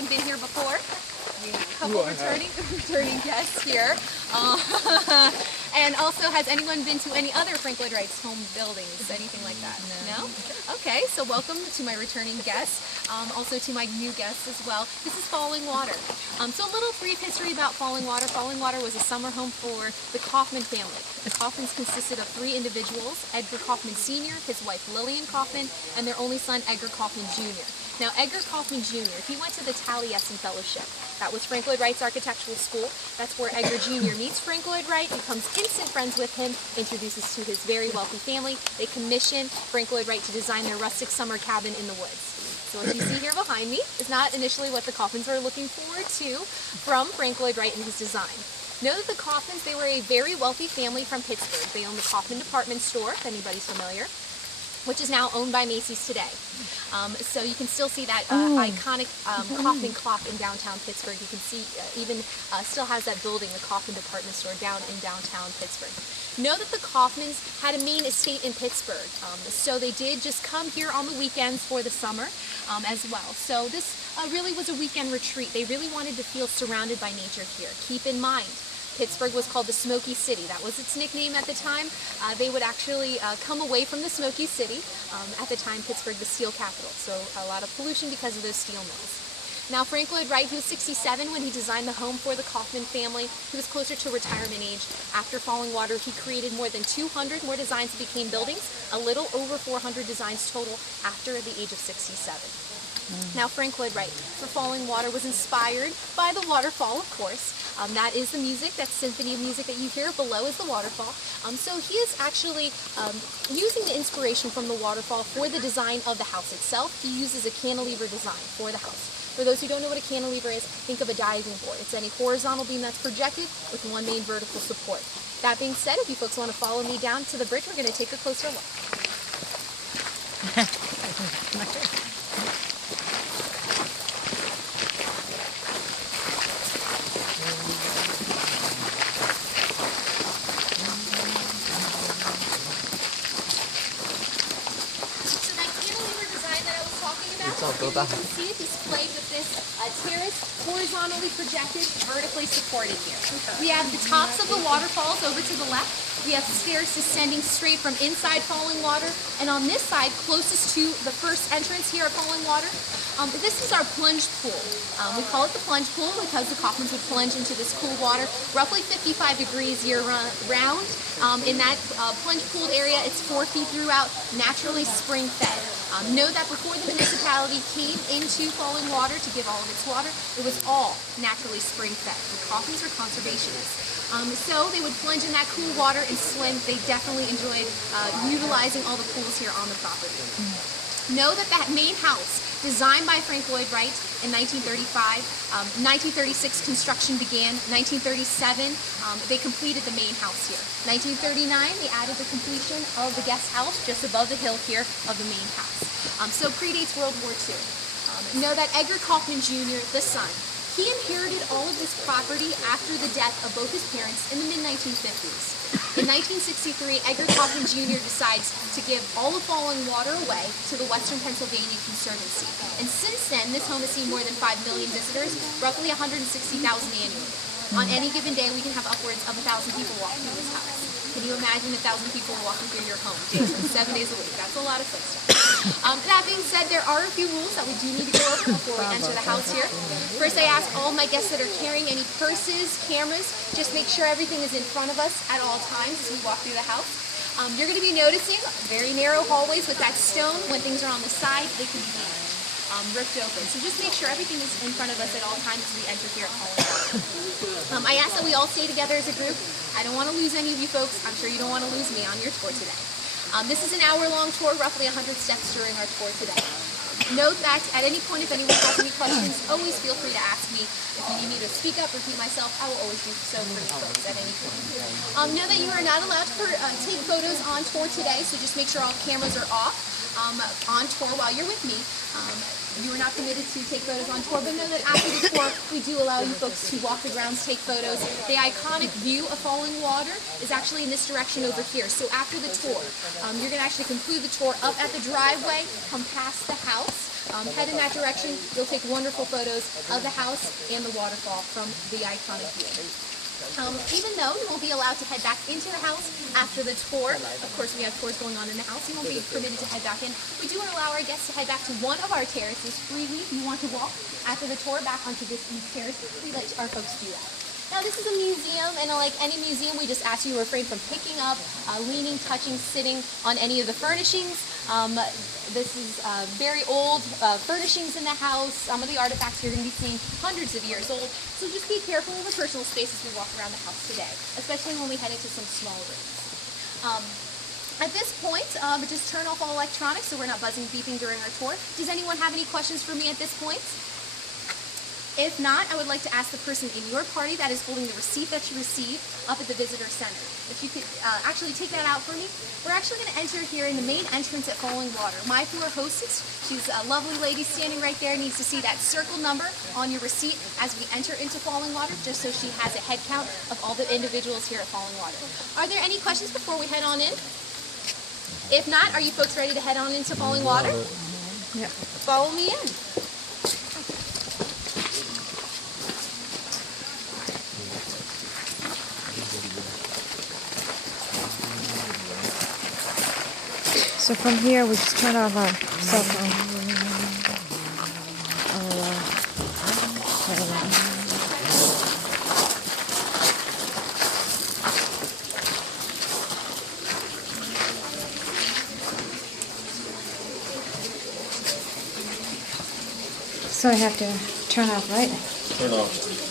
anyone been here before? A couple returning guests here. And also, has anyone been to any other Frank Lloyd Wright's home buildings? Anything like that? No? Okay, so welcome to my returning guests. Also to my new guests as well. This is Fallingwater. So a little brief history about Fallingwater. Fallingwater was a summer home for the Kaufman family. The Kaufmans consisted of 3 individuals: Edgar Kaufman Sr., his wife Lillian Kaufman, and their only son Edgar Kaufman Jr. Now, Edgar Kaufman Jr., he went to the Taliesin Fellowship. That was Frank Lloyd Wright's architectural school. That's where Edgar Jr. meets Frank Lloyd Wright, becomes instant friends with him, introduces to his very wealthy family. They commission Frank Lloyd Wright to design their rustic summer cabin in the woods. So what you see here behind me is not initially what the Kaufmans were looking forward to from Frank Lloyd Wright and his design. Know that the Kaufmans, they were a very wealthy family from Pittsburgh. They owned the Kaufman department store, if anybody's familiar, which is now owned by Macy's today. So you can still see that iconic Kaufman clock in downtown Pittsburgh. You can see even still has that building, the Kaufman department store, down in downtown Pittsburgh. Know that the Kaufmans had a main estate in Pittsburgh, so they did just come here on the weekends for the summer as well. So this really was a weekend retreat. They really wanted to feel surrounded by nature here. Keep in mind, Pittsburgh was called the Smoky City. That was its nickname at the time. They would actually come away from the Smoky City. At the time, Pittsburgh, the steel capital. So a lot of pollution because of those steel mills. Now, Frank Lloyd Wright, he was 67 when he designed the home for the Kaufman family. He was closer to retirement age. After Fallingwater, he created more than 200 more designs that became buildings, a little over 400 designs total after the age of 67. Now, Frank Lloyd Wright for Fallingwater was inspired by the waterfall, of course. That is the music, that symphony of music that you hear below is the waterfall. So he is actually using the inspiration from the waterfall for the design of the house itself. He uses a cantilever design for the house. For those who don't know what a cantilever is, think of a diving board. It's any horizontal beam that's projected with one main vertical support. That being said, if you folks want to follow me down to the bridge, we're going to take a closer look. You can see it displayed with this terrace, horizontally projected, vertically supported here. We have the tops of the waterfalls over to the left. We have stairs descending straight from inside Fallingwater, and on this side, closest to the first entrance here at Fallingwater, this is our plunge pool. We call it the plunge pool because the Kaufmans would plunge into this cool water, roughly 55 degrees year-round. In that plunge pool area, it's 4 feet throughout, naturally spring-fed. Know that before the municipality came into Fallingwater to give all of its water, it was all naturally spring-fed. The Kaufmans were conservationists. So they would plunge in that cool water and swim. They definitely enjoyed utilizing all the pools here on the property. Know that that main house, designed by Frank Lloyd Wright in 1935, 1936 construction began, 1937 they completed the main house here. 1939 they added the completion of the guest house just above the hill here of the main house. So predates World War II. Know that Edgar Kaufman Jr., the son, he inherited all of this property after the death of both his parents in the mid-1950s. In 1963, Edgar Kaufman Jr. decides to give all of Fallingwater away to the Western Pennsylvania Conservancy. And since then, this home has seen more than 5 million visitors, roughly 160,000 annually. On any given day, we can have upwards of 1,000 people walk through this house. Can you imagine 1,000 people walking through your home 7 days a week? That's a lot of footsteps. That being said, there are a few rules that we do need to go over before we enter the house here. First, I ask all my guests that are carrying any purses, cameras, just make sure everything is in front of us at all times as we walk through the house. You're going to be noticing very narrow hallways with that stone. When things are on the side, they can be ripped open. So just make sure everything is in front of us at all times as we enter here at Fallingwater. I ask that we all stay together as a group. I don't want to lose any of you folks. I'm sure you don't want to lose me on your tour today. This is an hour-long tour, roughly 100 steps during our tour today. Note that at any point, if anyone has any questions, always feel free to ask me. If you need me to speak up, repeat myself, I will always do so for you folks at any point. Know that you are not allowed to take photos on tour today, so just make sure all cameras are off on tour while you're with me. You are not permitted to take photos on tour, but know that after the tour, we do allow you folks to walk the grounds, take photos. The iconic view of Fallingwater is actually in this direction over here. So after the tour, you're going to actually conclude the tour up at the driveway, come past the house. head in that direction. You'll take wonderful photos of the house and the waterfall from the iconic view. Even though you won't be allowed to head back into the house after the tour, of course we have tours going on in the house, you won't be permitted to head back in. We do allow our guests to head back to one of our terraces freely. If you want to walk after the tour back onto this east terrace, we let our folks do that. Now this is a museum, and like any museum, we just ask you to refrain from picking up, leaning, touching, sitting on any of the furnishings. This is very old furnishings in the house. Some of the artifacts you're going to be seeing hundreds of years old. So just be careful of the personal space as we walk around the house today, especially when we head into some small rooms. At this point, just turn off all electronics so we're not buzzing, beeping during our tour. Does anyone have any questions for me at this point? If not, I would like to ask the person in your party that is holding the receipt that you received up at the visitor center. If you could actually take that out for me. We're actually going to enter here in the main entrance at Fallingwater. My floor hostess, she's a lovely lady standing right there, needs to see that circle number on your receipt as we enter into Fallingwater, just so she has a head count of all the individuals here at Fallingwater. Are there any questions before we head on in? If not, are you folks ready to head on into Fallingwater? Yeah. Follow me in. So from here, we just turn off our cell phone. So I have to turn off, right? Turn off.